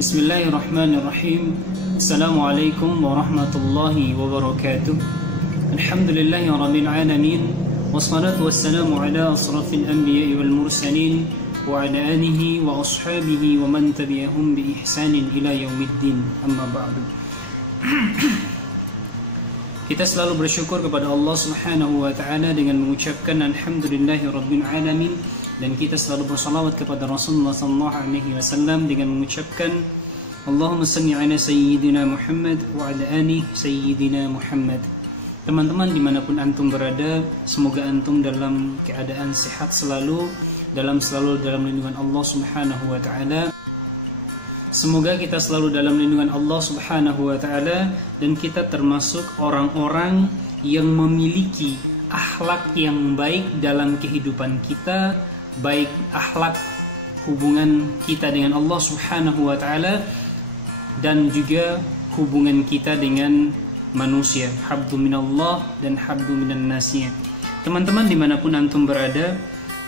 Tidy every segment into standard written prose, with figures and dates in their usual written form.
Bismillahirrahmanirrahim. Assalamualaikum warahmatullahi wabarakatuh. Alhamdulillahi rabbil alamin. Wassalatu wassalamu ala asrafil anbiya'i wal mursalin wa ala alihi wa ashabihi wa man tabi'ahum bi ihsanin ila yaumiddin. Amma ba'du. Kita selalu bersyukur kepada Allah Subhanahu wa taala dengan mengucapkan alhamdulillahi rabbil alamin, dan kita selalu bersalawat kepada Rasulullah sallallahu alaihi wasallam dengan mengucapkan Allahumma salli ala sayyidina Muhammad wa ala ali sayyidina Muhammad. Teman-teman dimanapun antum berada, semoga antum dalam keadaan sehat selalu dalam lindungan Allah Subhanahu wa taala. Semoga kita selalu dalam lindungan Allah Subhanahu wa taala dan kita termasuk orang-orang yang memiliki akhlak yang baik dalam kehidupan kita, baik akhlak hubungan kita dengan Allah Subhanahu wa taala dan juga hubungan kita dengan manusia, habdu minallah dan habdu minan nasiyah. Teman-teman dimanapun antum berada,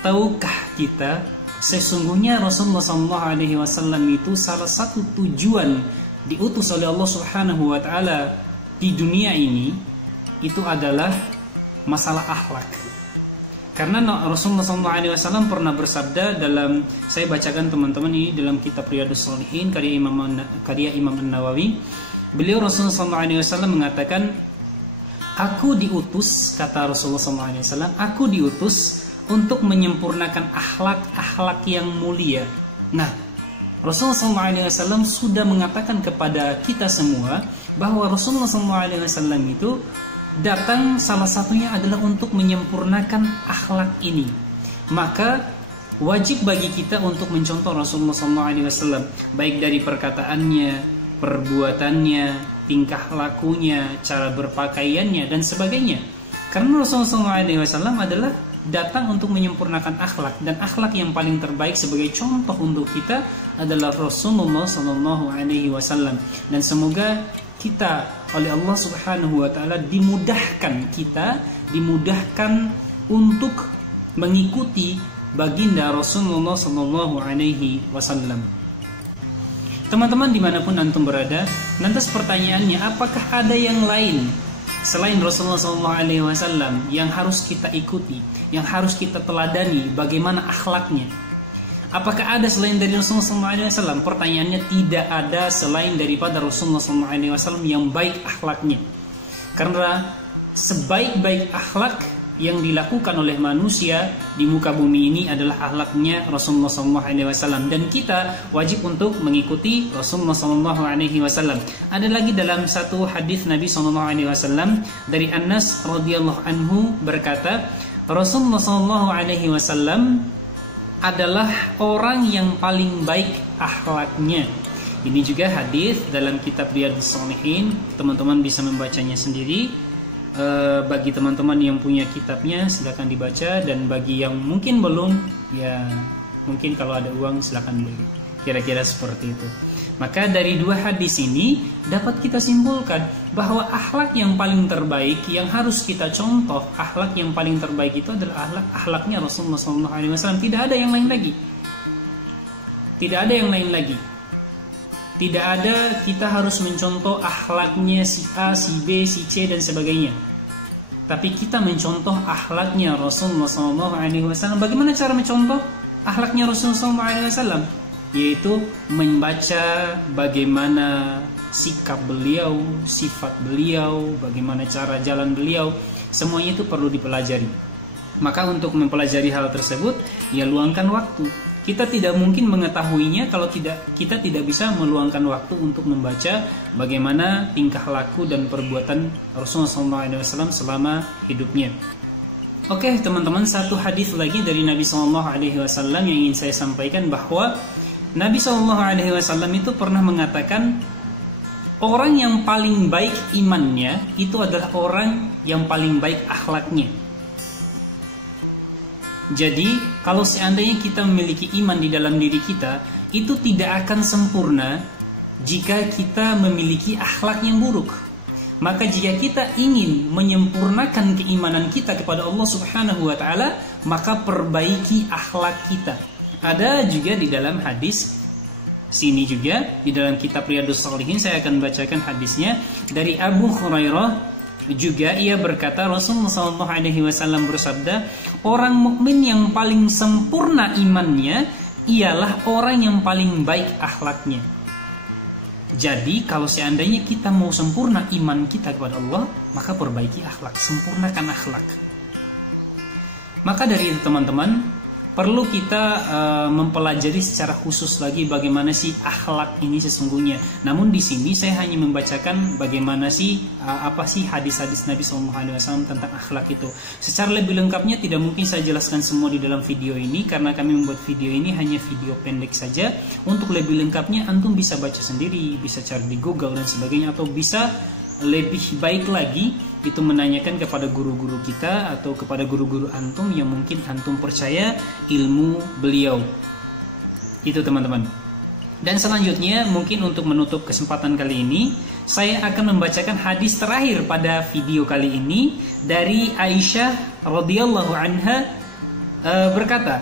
tahukah kita sesungguhnya Rasulullah SAW itu salah satu tujuan diutus oleh Allah Subhanahu wa taala di dunia ini itu adalah masalah akhlak. Karena Rasulullah SAW pernah bersabda dalam, saya bacakan teman-teman ini dalam kitab Riyadhus Shalihin karya Imam An-Nawawi. Beliau Rasulullah SAW mengatakan, aku diutus, kata Rasulullah SAW, aku diutus untuk menyempurnakan akhlak-akhlak yang mulia. Nah, Rasulullah SAW sudah mengatakan kepada kita semua bahwa Rasulullah SAW itu datang salah satunya adalah untuk menyempurnakan akhlak ini. Maka wajib bagi kita untuk mencontoh Rasulullah SAW, baik dari perkataannya, perbuatannya, tingkah lakunya, cara berpakaiannya dan sebagainya. Karena Rasulullah SAW adalah datang untuk menyempurnakan akhlak, dan akhlak yang paling terbaik sebagai contoh untuk kita adalah Rasulullah SAW. Dan semoga kita oleh Allah Subhanahu wa taala dimudahkan untuk mengikuti baginda Rasulullah sallallahu alaihi wasallam. Teman-teman dimanapun antum berada, lantas pertanyaannya, apakah ada yang lain selain Rasulullah sallallahu alaihi wasallam yang harus kita ikuti, yang harus kita teladani bagaimana akhlaknya? Apakah ada selain dari Rasulullah SAW? Pertanyaannya, tidak ada selain daripada Rasulullah SAW yang baik akhlaknya. Karena sebaik-baik akhlak yang dilakukan oleh manusia di muka bumi ini adalah akhlaknya Rasulullah SAW. Dan kita wajib untuk mengikuti Rasulullah SAW. Ada lagi dalam satu hadis Nabi SAW dari Anas radhiyallahu anhu berkata, Rasulullah SAW adalah orang yang paling baik akhlaknya. Ini juga hadis dalam kitab Riyadhus Shalihin. Teman-teman bisa membacanya sendiri. Bagi teman-teman yang punya kitabnya silakan dibaca, dan bagi yang mungkin belum, ya mungkin kalau ada uang silakan beli. Kira-kira seperti itu. Maka dari dua hadis ini dapat kita simpulkan bahwa akhlak yang paling terbaik yang harus kita contoh, akhlak yang paling terbaik itu adalah akhlaknya Rasulullah SAW. Tidak ada yang lain lagi. Tidak ada yang lain lagi. Tidak ada kita harus mencontoh akhlaknya si A, si B, si C dan sebagainya. Tapi kita mencontoh akhlaknya Rasulullah SAW. Bagaimana cara mencontoh akhlaknya Rasulullah SAW? Yaitu membaca bagaimana sikap beliau, sifat beliau, bagaimana cara jalan beliau. Semuanya itu perlu dipelajari. Maka untuk mempelajari hal tersebut, ya luangkan waktu. Kita tidak mungkin mengetahuinya kalau kita tidak bisa meluangkan waktu untuk membaca bagaimana tingkah laku dan perbuatan Rasulullah SAW selama hidupnya. Oke teman-teman, satu hadis lagi dari Nabi SAW yang ingin saya sampaikan, bahwa Nabi SAW itu pernah mengatakan, orang yang paling baik imannya itu adalah orang yang paling baik akhlaknya. Jadi kalau seandainya kita memiliki iman di dalam diri kita, itu tidak akan sempurna jika kita memiliki akhlak yang buruk. Maka jika kita ingin menyempurnakan keimanan kita kepada Allah Subhanahu wa taala, maka perbaiki akhlak kita. Ada juga di dalam hadis sini juga di dalam kitab Riyadhus Shalihin saya akan bacakan hadisnya dari Abu Hurairah juga. Ia berkata, Rasulullah SAW bersabda, orang mukmin yang paling sempurna imannya ialah orang yang paling baik akhlaknya. Jadi kalau seandainya kita mau sempurna iman kita kepada Allah, maka perbaiki akhlak, sempurnakan akhlak. Maka dari itu teman-teman, perlu kita mempelajari secara khusus lagi bagaimana sih akhlak ini sesungguhnya. Namun di sini saya hanya membacakan bagaimana sih apa sih hadis-hadis Nabi SAW tentang akhlak itu. Secara lebih lengkapnya tidak mungkin saya jelaskan semua di dalam video ini, karena kami membuat video ini hanya video pendek saja. Untuk lebih lengkapnya antum bisa baca sendiri, bisa cari di Google dan sebagainya, atau bisa lebih baik lagi itu menanyakan kepada guru-guru kita atau kepada guru-guru antum yang mungkin antum percaya ilmu beliau. Itu teman-teman. Dan selanjutnya mungkin untuk menutup kesempatan kali ini, saya akan membacakan hadis terakhir pada video kali ini dari Aisyah radhiyallahu anha berkata,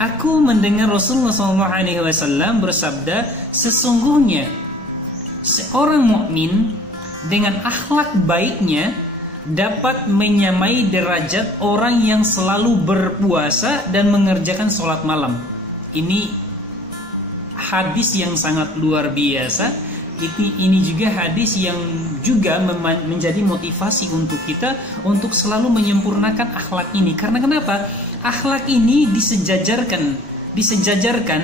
aku mendengar Rasulullah SAW bersabda, sesungguhnya seorang mukmin dengan akhlak baiknya dapat menyamai derajat orang yang selalu berpuasa dan mengerjakan sholat malam. Ini hadis yang sangat luar biasa. Ini juga hadis yang juga menjadi motivasi untuk kita untuk selalu menyempurnakan akhlak ini. Karena kenapa? Akhlak ini disejajarkan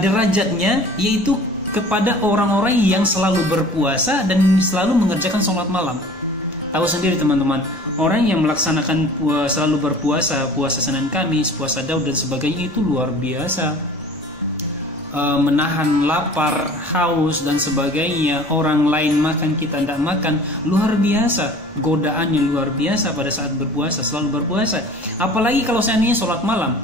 derajatnya, yaitu kepada orang-orang yang selalu berpuasa dan selalu mengerjakan sholat malam. Tahu sendiri teman-teman, orang yang melaksanakan selalu berpuasa, puasa Senin Kamis, puasa Daud dan sebagainya itu luar biasa. Menahan lapar, haus dan sebagainya. Orang lain makan, kita tidak makan, luar biasa. Godaannya luar biasa pada saat berpuasa, selalu berpuasa. Apalagi kalau seandainya sholat malam.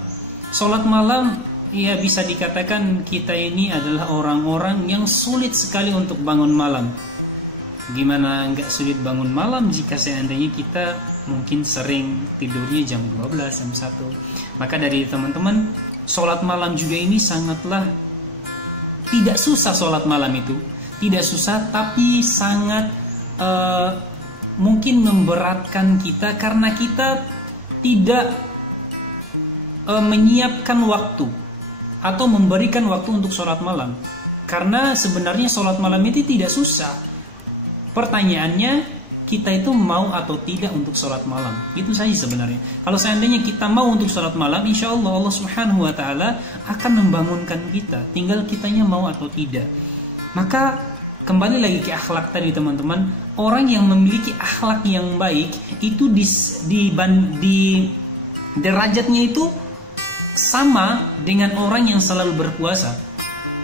Sholat malam, ya bisa dikatakan kita ini adalah orang-orang yang sulit sekali untuk bangun malam. Gimana nggak sulit bangun malam jika seandainya kita mungkin sering tidurnya jam 12, jam 1. Maka dari teman-teman, sholat malam juga ini sangatlah tidak susah. Sholat malam itu tidak susah, tapi sangat mungkin memberatkan kita karena kita tidak menyiapkan waktu atau memberikan waktu untuk sholat malam. Karena sebenarnya sholat malam itu tidak susah. Pertanyaannya, kita itu mau atau tidak untuk sholat malam. Itu saja sebenarnya. Kalau seandainya kita mau untuk sholat malam, insya Allah Allah Subhanahu Wa Taala akan membangunkan kita. Tinggal kitanya mau atau tidak. Maka kembali lagi ke akhlak tadi teman-teman. Orang yang memiliki akhlak yang baik itu di derajatnya itu sama dengan orang yang selalu berpuasa.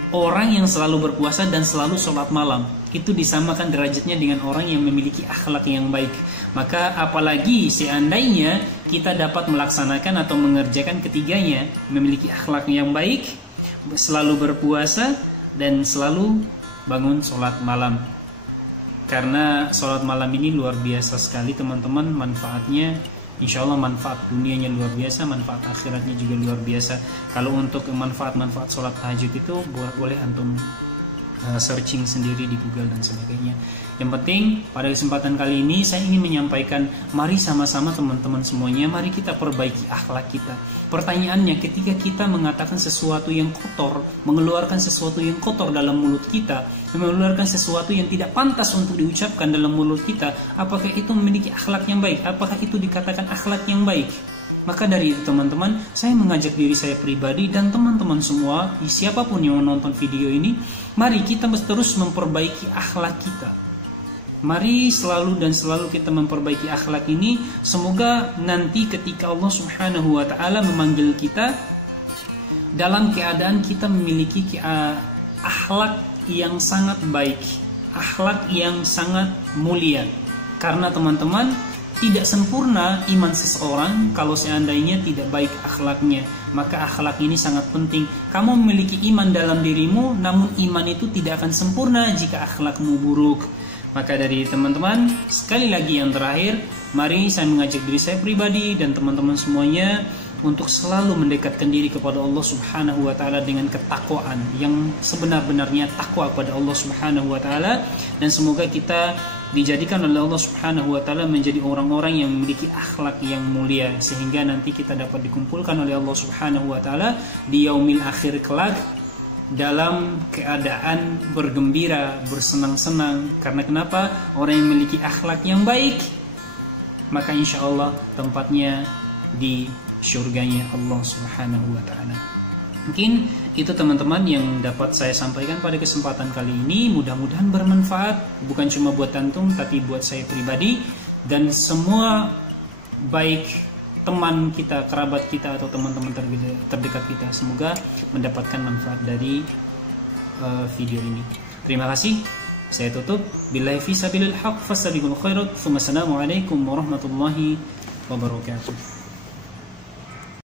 Orang yang selalu berpuasa dan selalu sholat malam itu disamakan derajatnya dengan orang yang memiliki akhlak yang baik. Maka apalagi seandainya kita dapat melaksanakan atau mengerjakan ketiganya, memiliki akhlak yang baik, selalu berpuasa dan selalu bangun sholat malam. Karena sholat malam ini luar biasa sekali teman-teman manfaatnya. Insya Allah manfaat dunianya luar biasa, manfaat akhiratnya juga luar biasa. Kalau untuk manfaat-manfaat sholat tahajud itu boleh antum searching sendiri di Google dan sebagainya. Yang penting pada kesempatan kali ini saya ingin menyampaikan, mari sama-sama teman-teman semuanya, mari kita perbaiki akhlak kita. Pertanyaannya, ketika kita mengatakan sesuatu yang kotor, mengeluarkan sesuatu yang kotor dalam mulut kita, mengeluarkan sesuatu yang tidak pantas untuk diucapkan dalam mulut kita, apakah itu memiliki akhlak yang baik? Apakah itu dikatakan akhlak yang baik? Maka dari itu teman-teman, saya mengajak diri saya pribadi dan teman-teman semua, siapapun yang menonton video ini, mari kita terus memperbaiki akhlak kita. Mari selalu kita memperbaiki akhlak ini. Semoga nanti ketika Allah Subhanahu Wa Taala memanggil kita, dalam keadaan kita memiliki akhlak yang sangat baik, akhlak yang sangat mulia. Karena teman-teman, tidak sempurna iman seseorang kalau seandainya tidak baik akhlaknya. Maka akhlak ini sangat penting. Kamu memiliki iman dalam dirimu, namun iman itu tidak akan sempurna jika akhlakmu buruk. Maka dari teman-teman, sekali lagi yang terakhir, mari saya mengajak diri saya pribadi dan teman-teman semuanya untuk selalu mendekatkan diri kepada Allah Subhanahu wa taala dengan ketakwaan yang sebenar-benarnya takwa kepada Allah Subhanahu wa taala, dan semoga kita dijadikan oleh Allah Subhanahu wa taala menjadi orang-orang yang memiliki akhlak yang mulia, sehingga nanti kita dapat dikumpulkan oleh Allah Subhanahu wa taala di yaumil akhir kelak dalam keadaan bergembira, bersenang-senang. Karena kenapa? Orang yang memiliki akhlak yang baik, maka insya Allah tempatnya di surganya Allah Subhanahu wa taala. Mungkin itu teman-teman yang dapat saya sampaikan pada kesempatan kali ini. Mudah-mudahan bermanfaat, bukan cuma buat antum tapi buat saya pribadi dan semua, baik teman kita, kerabat kita atau teman-teman terdekat kita. Semoga mendapatkan manfaat dari video ini. Terima kasih. Saya tutup. Billahi fi sabilil haq fastabiqul khairat. Assalamualaikum warahmatullahi wabarakatuh.